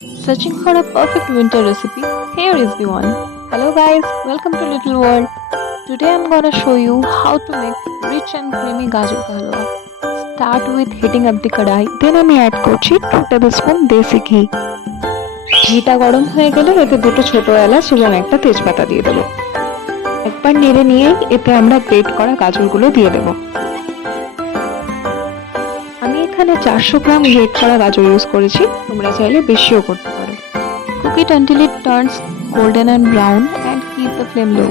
Searching for a perfect winter recipe? Here is the one. Hello guys, welcome to Little World. Today I'm gonna show you how to make rich and creamy gajar ka halwa. Start with heating up the kadai, then আমি add করছি 2 tablespoon দেশি ঘি। ঘিটা গরম হয়ে গেলে এতে দুটো ছোট এলাচ এবং একটা তেজপাতা দিয়ে দেবো। একবার নেড়ে নিয়ে এতে আমরা গ্রেট করা গাজরগুলো দিয়ে দেবো। আমি এখানে 400 গ্রাম গ্রেট করা গাজর ইউজ করেছি, তোমরা চাইলে বেশিও করতে পারো। Cook it until it turns golden and brown and keep the flame low.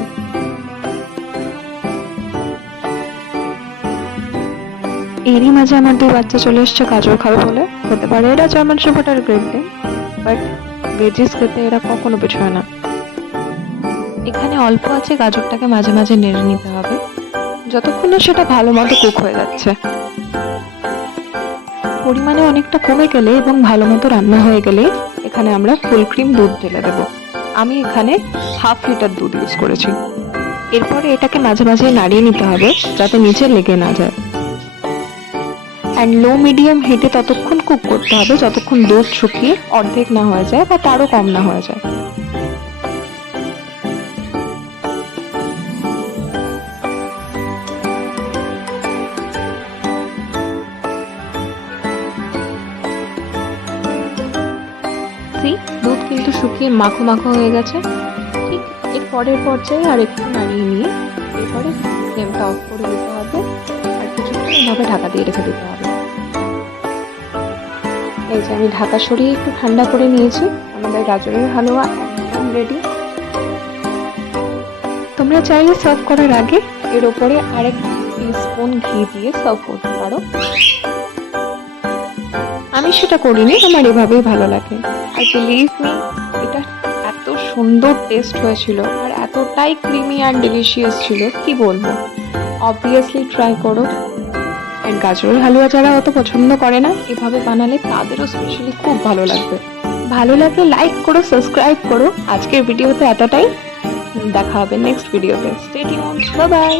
এরই মাঝে আমার দুই বাচ্চা চলে এসছে গাজর খাবে বলে। হতে পারে এরা জার্মান শেফার্ডের গ্রেট ডে, বাট ভেজিস খেতে এরা কখনো পেছোয় না। এখানে অল্প আছে গাজরটাকে মাঝে মাঝে নেড়ে নিতে হবে যতক্ষণ না সেটা ভালো মতো কুক হয়ে যাচ্ছে। পরিমাণে অনেকটা কমে গেলে এবং ভালো মতো রান্না হয়ে গেলে এখানে আমরা ফুল ক্রিম দুধ ঢেলে দেবো। আমি এখানে 1/2 লিটার দুধ ইউজ করেছি। এরপরে এটাকে মাঝে মাঝে নাড়িয়ে নিতে হবে যাতে নিচে লেগে না যায়। অ্যান্ড লো মিডিয়াম হিটে ততক্ষণ কুক করতে হবে যতক্ষণ দুধ শুকিয়ে অর্ধেক না হয়ে যায় বা তারও কম না হয়ে যায়। দুধ কিন্তু শুকিয়ে মাখো মাখো হয়ে গেছে। ঠিক এর পরের পর্যায়ে আর একটু নাড়িয়ে নিয়ে এরপরে ফ্লেমটা অফ করে দিতে হবে আর কিছুক্ষণ এভাবে ঢাকা দিয়ে রেখে দিতে হবে। এই যে আমি ঢাকা সরিয়ে একটু ঠান্ডা করে নিয়েছি, আমাদের গাজরের হালুয়া একদম রেডি। তোমরা চাইলে সার্ভ করার আগে এর ওপরে আরেক টিস্পুন ঘি দিয়ে সার্ভ করতে পারো। আমি সেটা করিনি, আমার এভাবেই ভালো লাগে। আর বিলিভ মি, এটা এত সুন্দর টেস্ট হয়েছিল আর এতটাই ক্রিমি অ্যান্ড ডেলিশিয়াস ছিল, কি বলবো। অবভিয়াসলি ট্রাই করো। অ্যান্ড গাজরের হালুয়া যারা অত পছন্দ করে না, এভাবে বানালে তাদেরও স্পেশালি খুব ভালো লাগবে। ভালো লাগলে লাইক করো, সাবস্ক্রাইব করো। আজকের ভিডিওতে এতটাই, দেখা হবে নেক্সট ভিডিওতে। Stay tuned, bye bye.